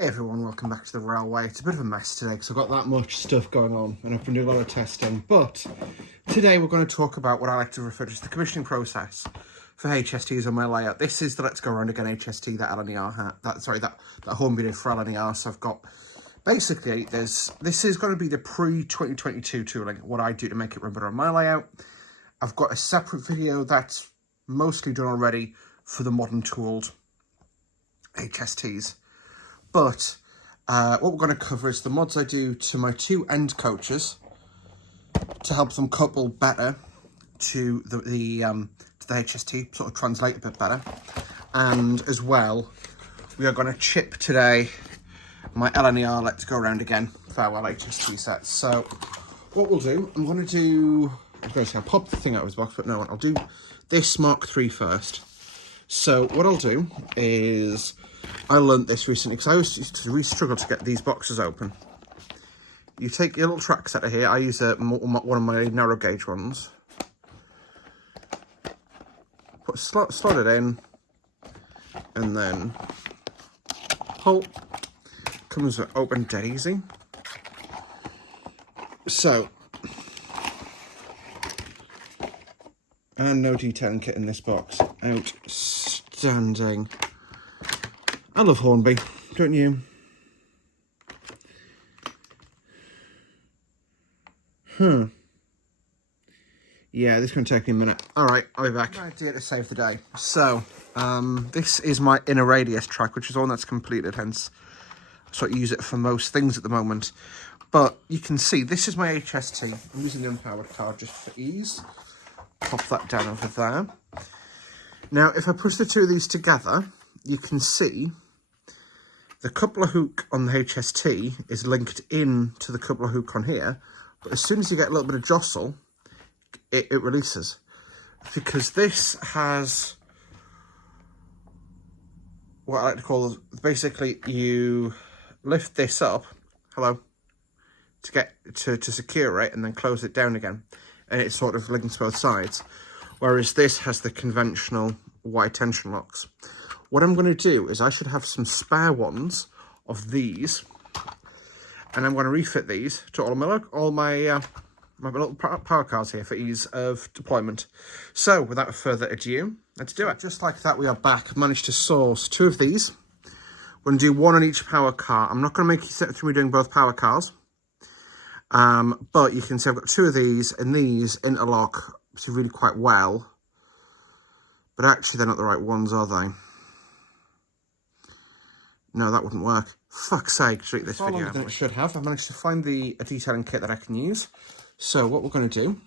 Hey everyone, welcome back to the railway. It's a bit of a mess today because I've got that much stuff going on and I've been doing a lot of testing. But today we're going to talk about what I like to refer to as the commissioning process for HSTs on my layout. This is the Let's Go Around Again HST that LNER had. That Hornby did for LNER. So I've got basically this is going to be the pre-2022 tooling, what I do to make it run better on my layout. I've got a separate video that's mostly done already for the modern tooled HSTs. But what we're going to cover is the mods I do to my two end coaches to help them couple better to the HST, sort of translate a bit better. And as well, we are going to chip today my LNER Let's Go Around Again Farewell HST sets. So what we'll do, I was going to say I'll pop the thing out of his box, but no, I'll do this Mark III first. So what I'll do is, I learnt this recently because I used to really struggle to get these boxes open. You take your little track setter here. I use one of my narrow gauge ones. Slot it in, and then pull. Comes open dead easy. So, and no detailing kit in this box. Outstanding. I love Hornby, don't you? Yeah, this is going to take me a minute. Alright, I'll be back. Idea to save the day. So, this is my inner radius track, which is one that's completed, hence I sort of use it for most things at the moment. But you can see, this is my HST. I'm using the unpowered card just for ease. Pop that down over there. Now, if I push the two of these together, you can see the coupler hook on the HST is linked in to the coupler hook on here, but as soon as you get a little bit of jostle, it releases. Because this has what I like to call, basically you lift this up, to get to secure it and then close it down again. And it sort of links both sides. Whereas this has the conventional wide tension locks. What I'm going to do is I should have some spare ones of these, and I'm going to refit these to all my little power cards here for ease of deployment. So without further ado, let's do it. Just like that, we are back. I've managed to source two of these. We're going to do one on each power car. I'm not going to make you sit through me doing both power cars, but you can see I've got two of these, and these interlock really quite well. But actually, they're not the right ones, are they? No, that wouldn't work. Fuck's sake, treat this video. Longer than it should have. I managed to find a detailing kit that I can use. So what we're going to do,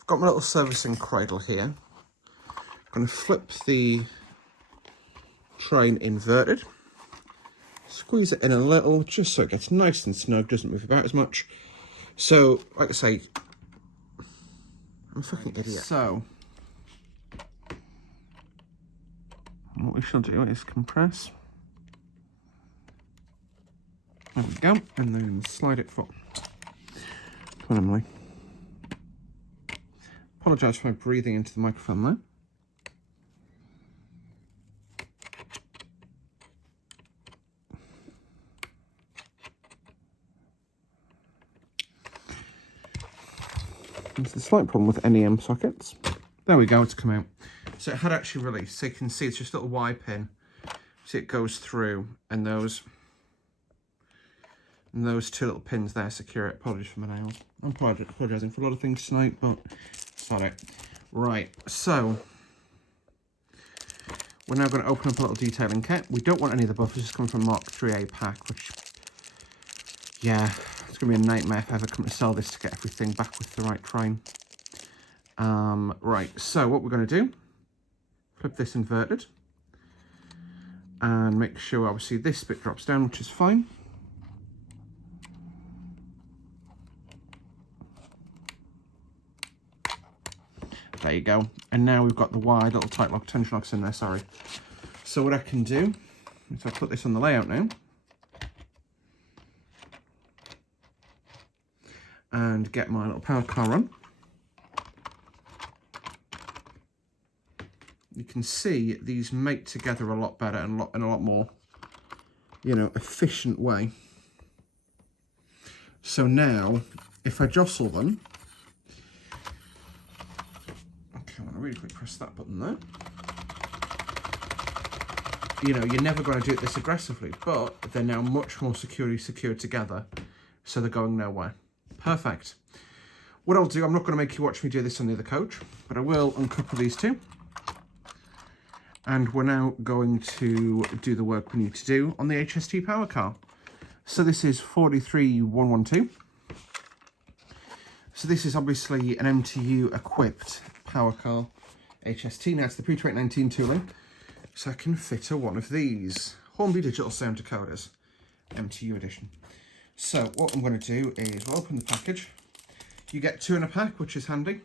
I've got my little servicing cradle here. I'm going to flip the train inverted. Squeeze it in a little, just so it gets nice and snug, doesn't move about as much. So, like I say, I'm a fucking idiot. So, what we shall do is compress. There we go, and then slide it for. Come on, Emily. Apologise for my breathing into the microphone there. There's a slight problem with NEM sockets. There we go, it's come out. So it had actually released. So you can see it's just a little Y pin. See, it goes through, and those two little pins there secure it. Apologies for my nails. I'm apologising for a lot of things tonight, but that's not it. Right, so we're now going to open up a little detailing kit. We don't want any of the buffers. It's coming from Mark IIIA pack, which, yeah, it's going to be a nightmare if I ever come to sell this to get everything back with the right train. Right, so what we're going to do, flip this inverted, and make sure, obviously, this bit drops down, which is fine. There you go. And now we've got the wide little tight lock tension locks in there, sorry. So what I can do is I put this on the layout now. And get my little power car on. You can see these mate together a lot better and a lot more efficient way. So now, if I jostle them, okay, I want to really quickly press that button there. You're never going to do it this aggressively, but they're now much more securely secured together, so they're going nowhere. Perfect. What I'll do, I'm not going to make you watch me do this on the other coach, but I will uncouple these two. And we're now going to do the work we need to do on the HST power car. So this is 43112. So this is obviously an MTU equipped power car HST. Now it's the pre-2019 tooling. So I can fit one of these Hornby digital sound decoders, MTU edition. So what I'm going to do is we'll open the package. You get 2 in a pack, which is handy.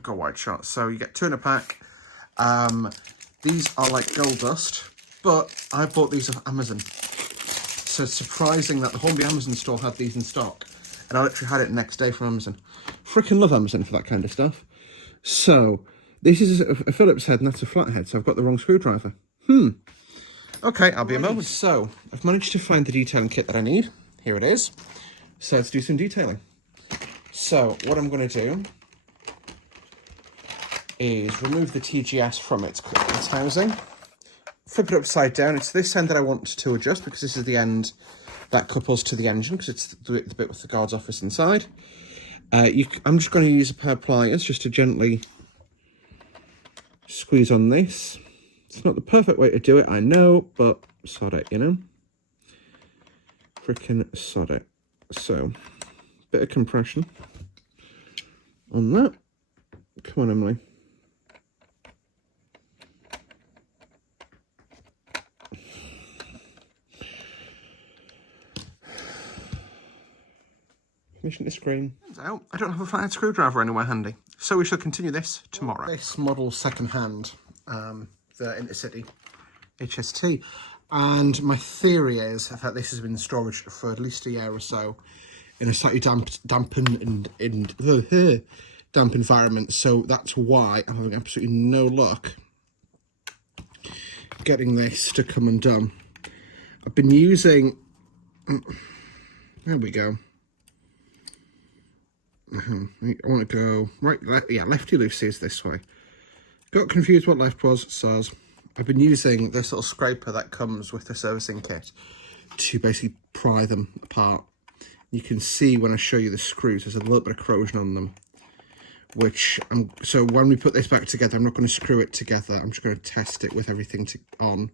Go wide shot. So you get 2 in a pack. These are like gold dust, but I bought these off Amazon. So it's surprising that the Hornby Amazon store had these in stock. And I literally had it the next day from Amazon. Freaking love Amazon for that kind of stuff. So this is a Phillips head and that's a flathead. So I've got the wrong screwdriver. Okay, I'll be a moment. So I've managed to find the detailing kit that I need. Here it is. So let's do some detailing. So what I'm going to do is remove the TGS from its housing, flip it upside down. It's this end that I want to adjust because this is the end that couples to the engine because it's the bit with the guard's office inside. I'm just going to use a pair of pliers just to gently squeeze on this. It's not the perfect way to do it, I know, but sod it, Frickin' sod it. So, bit of compression on that. Come on, Emily. Mission to screen. Turns out I don't have a flathead screwdriver anywhere handy, so we shall continue this tomorrow. This model second-hand, the Intercity HST, and my theory is that this has been in storage for at least a year or so in a slightly damp environment, so that's why I'm having absolutely no luck getting this to come undone. I've been using, there we go. I want to go right, lefty loosey is this way. Got confused what left was, so I've been using this little scraper that comes with the servicing kit to basically pry them apart. You can see when I show you the screws, there's a little bit of corrosion on them, so when we put this back together, I'm not going to screw it together. I'm just going to test it with everything on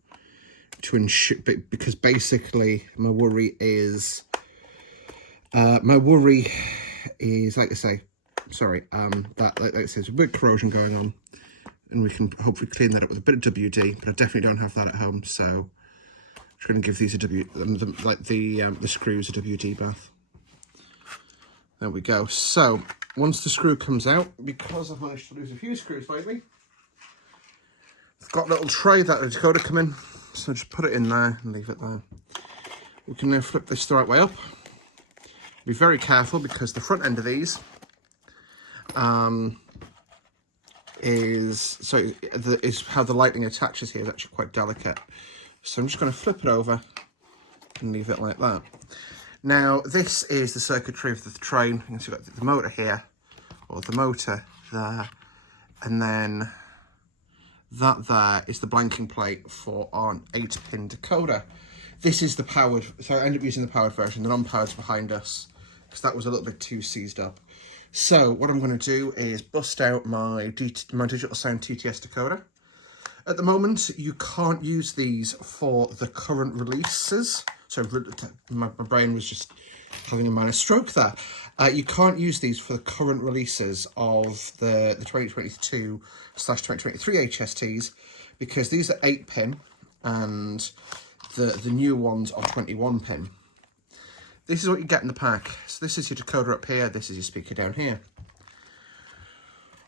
to ensure, because basically my worry is, like I say, that like I say, there's a bit of corrosion going on, and we can hopefully clean that up with a bit of WD, but I definitely don't have that at home, so I'm just going to give these a the screws a WD bath. There we go. So once the screw comes out, because I've managed to lose a few screws lately, I've got a little tray that the decoder come in, so just put it in there and leave it there. We can now flip this the right way up. Be very careful because the front end of these is how the lighting attaches here is actually quite delicate. So I'm just going to flip it over and leave it like that. Now this is the circuitry of the train. You can see we've got the motor here, or the motor there, and then that there is the blanking plate for our 8-pin decoder. This is the powered, so I ended up using the powered version. The non-powered's behind us because that was a little bit too seized up. So what I'm going to do is bust out my digital sound TTS decoder. At the moment, you can't use these for the current releases. So my brain was just having a minor stroke there. You can't use these for the current releases of the 2022/2023 HSTs because these are 8-pin and the new ones are 21-pin. This is what you get in the pack. So this is your decoder up here, this is your speaker down here.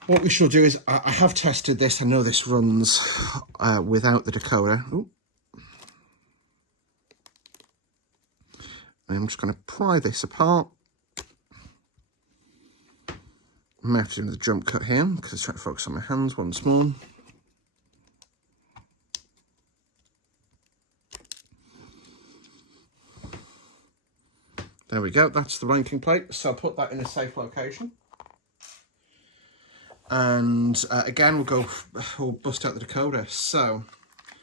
What we shall do is, I have tested this, I know this runs without the decoder. Ooh. I'm just going to pry this apart. I may have to do another jump cut here because I'm trying to focus on my hands once more. There we go, that's the ranking plate. So I'll put that in a safe location. And again, we'll bust out the decoder. So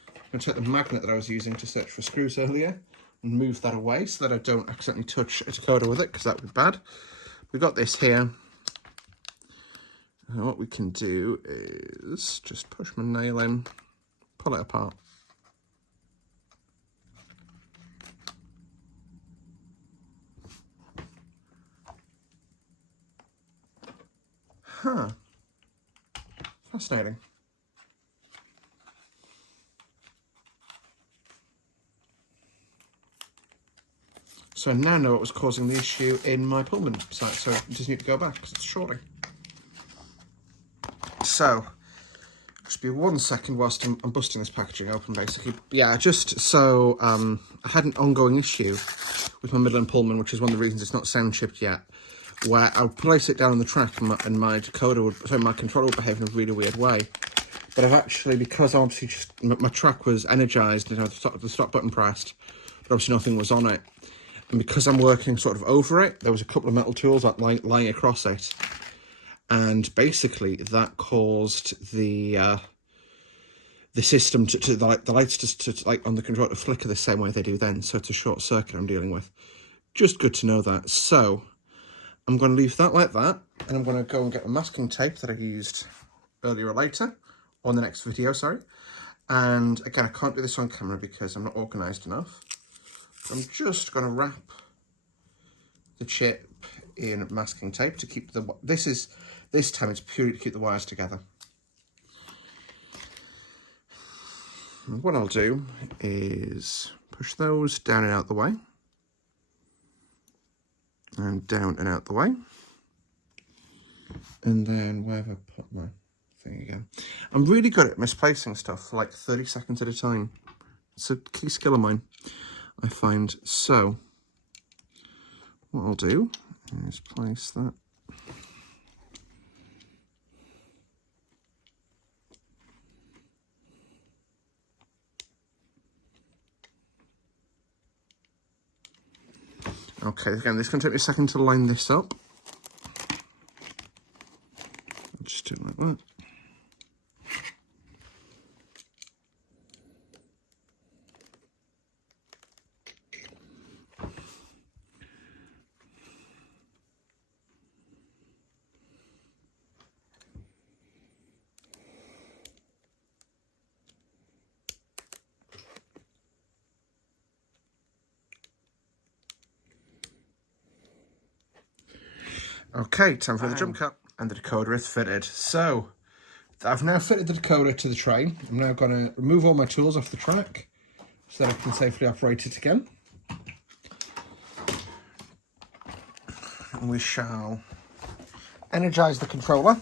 I'm going to take the magnet that I was using to search for screws earlier and move that away so that I don't accidentally touch a decoder with it, because that would be bad. We've got this here. And what we can do is just push my nail in, pull it apart. Huh. Fascinating. So I now know what was causing the issue in my Pullman site, so I just need to go back because it's shorting. So, just be 1 second whilst I'm busting this packaging open, basically. Yeah, just so I had an ongoing issue with my Midland Pullman, which is one of the reasons it's not sound chipped yet, where I would place it down on the track and my decoder would, sorry, my controller would behave in a really weird way. But I've actually, because obviously just my track was energised and I had the stop button pressed, but obviously nothing was on it. And because I'm working sort of over it, there was a couple of metal tools like lying across it. And basically that caused the system the lights to like on the controller to flicker the same way they do then. So it's a short circuit I'm dealing with. Just good to know that. So I'm going to leave that like that. And I'm going to go and get a masking tape that I used earlier or later. On the next video, sorry. And again, I can't do this on camera because I'm not organised enough. I'm just going to wrap the chip in masking tape to keep the, this time it's purely to keep the wires together. And what I'll do is push those down and out the way. And down and out the way. And then where have I put my thing again? I'm really good at misplacing stuff for like 30 seconds at a time. It's a key skill of mine, I find. So what I'll do is place that. Okay, again, this is going to take me a second to line this up. Just do it like that. Okay, time for the jump cut. And the decoder is fitted. So, I've now fitted the decoder to the tray. I'm now going to remove all my tools off the track so that I can safely operate it again. And we shall energise the controller.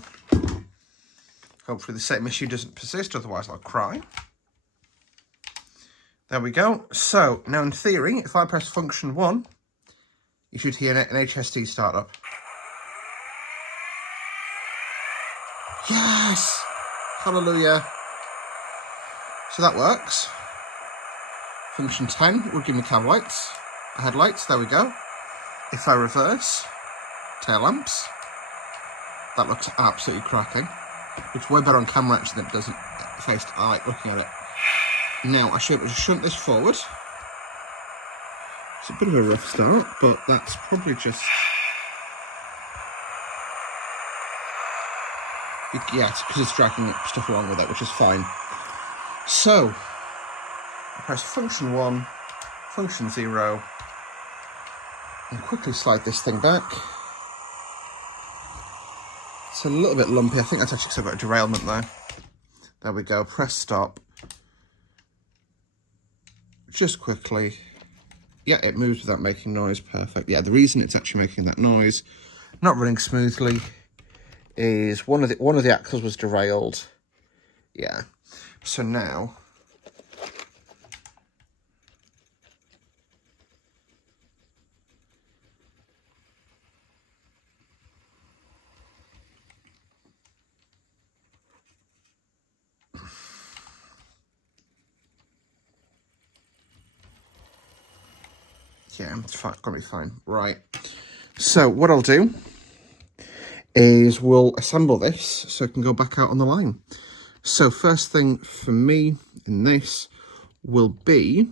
Hopefully the same issue doesn't persist, otherwise I'll cry. There we go. So, now in theory, if I press function 1, you should hear an HST start up. Yes! Hallelujah. So that works. Function 10 would give me cab lights, headlights, there we go. If I reverse, tail lamps. That looks absolutely cracking. It's way better on camera actually than it does face. I like looking at it. Now I should be able to shunt this forward. It's a bit of a rough start, but that's probably just... yeah, it's because it's dragging stuff along with it, which is fine. So, I press function 1, function 0, and quickly slide this thing back. It's a little bit lumpy. I think that's actually because I've got a derailment there. There we go. Press stop. Just quickly. Yeah, it moves without making noise. Perfect. Yeah, the reason it's actually making that noise, not running smoothly, is one of the axles was derailed. Yeah. So now Yeah, it's fine. Gonna be fine. Right. So what I'll do is we'll assemble this so it can go back out on the line. So first thing for me in this will be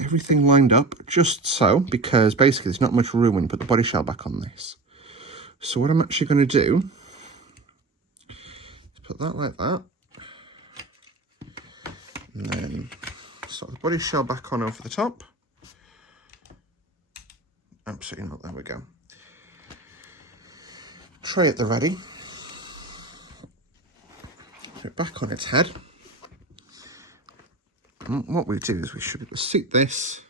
everything lined up just so, because basically there's not much room when you put the body shell back on this. So what I'm actually going to do is put that like that, and then sort the body shell back on over the top. Absolutely not, there we go. Tray at the ready. Put it back on its head. And what we do is we should seat this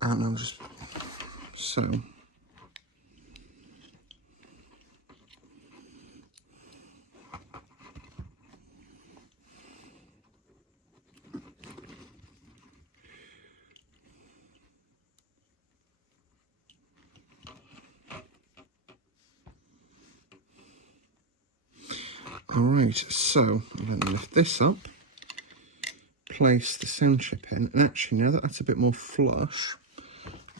and I'll just so alright, so I'm going to lift this up, place the sound chip in, and actually now that that's a bit more flush,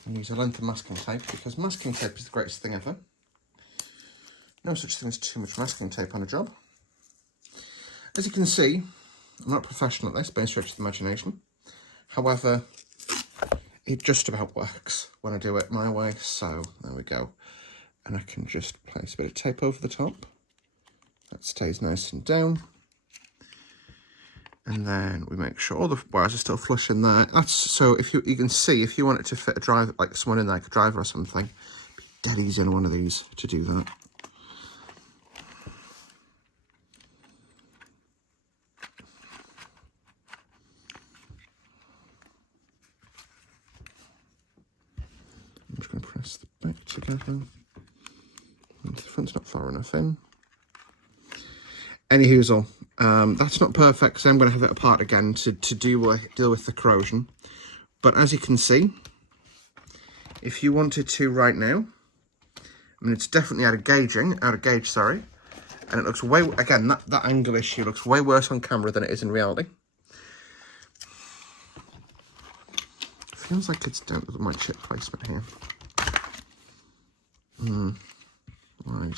I'll use a length of masking tape, because masking tape is the greatest thing ever. No such thing as too much masking tape on a job. As you can see, I'm not professional at this by any stretch of the imagination. However, it just about works when I do it my way, so there we go. And I can just place a bit of tape over the top. That stays nice and down. And then we make sure all the wires are still flush in there. That's so if you can see, if you want it to fit a driver, like someone in there, like a driver or something, it'd be dead easy on one of these to do that. I'm just going to press the back together. And the front's not far enough in. Any hoozle. That's not perfect because I'm going to have it apart again to deal with the corrosion. But as you can see, if you wanted to right now, I mean, it's definitely out of gauge, sorry. And it looks way, again, that angle issue looks way worse on camera than it is in reality. Feels like it's down to my chip placement here. Right.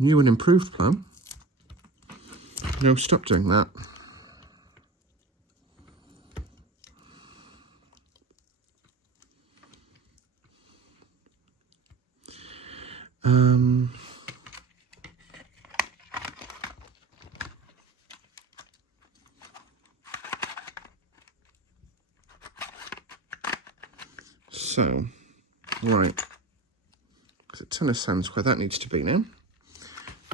New and improved plan. No, stop doing that. So, right. There's a ton of sense where that needs to be now.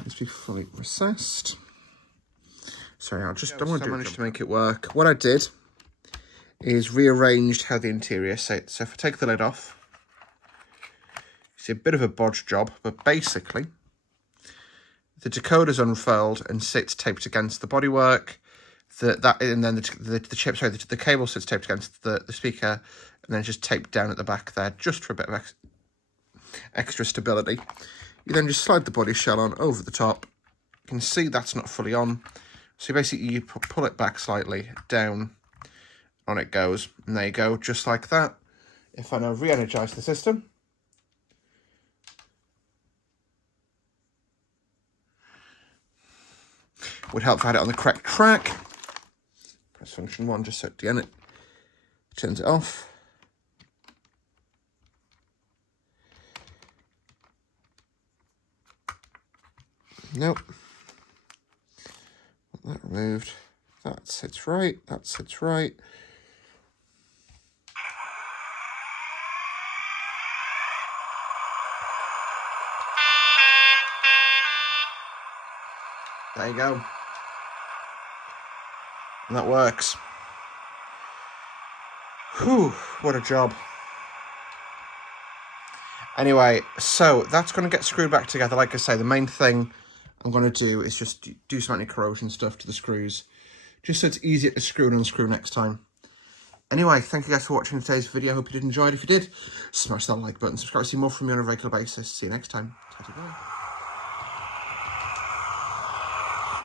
Needs to be fully recessed. Sorry, I want to manage to make it work. What I did is rearranged how the interior sits. So if I take the lid off, you see a bit of a bodge job, but basically the decoder's unfurled and sits taped against the bodywork. And then the cable sits taped against the speaker, and then just taped down at the back there, just for a bit of extra stability. You then just slide the body shell on over the top. You can see that's not fully on. So basically you pull it back slightly, down, on it goes, and there you go, just like that. If I now re-energise the system, would help if I had it on the correct track. Press function 1 just so it turns it off. Nope. That removed. That sits right. That sits right. There you go. And that works. Whew, what a job. Anyway, so that's going to get screwed back together. Like I say, the main thing I'm going to do is just do some anti-corrosion stuff to the screws, just so it's easier to screw and unscrew next time. Anyway, thank you guys for watching today's video. I hope you did enjoy it. If you did, smash that like button, subscribe to see more from me on a regular basis. See you next time. Ta-ta.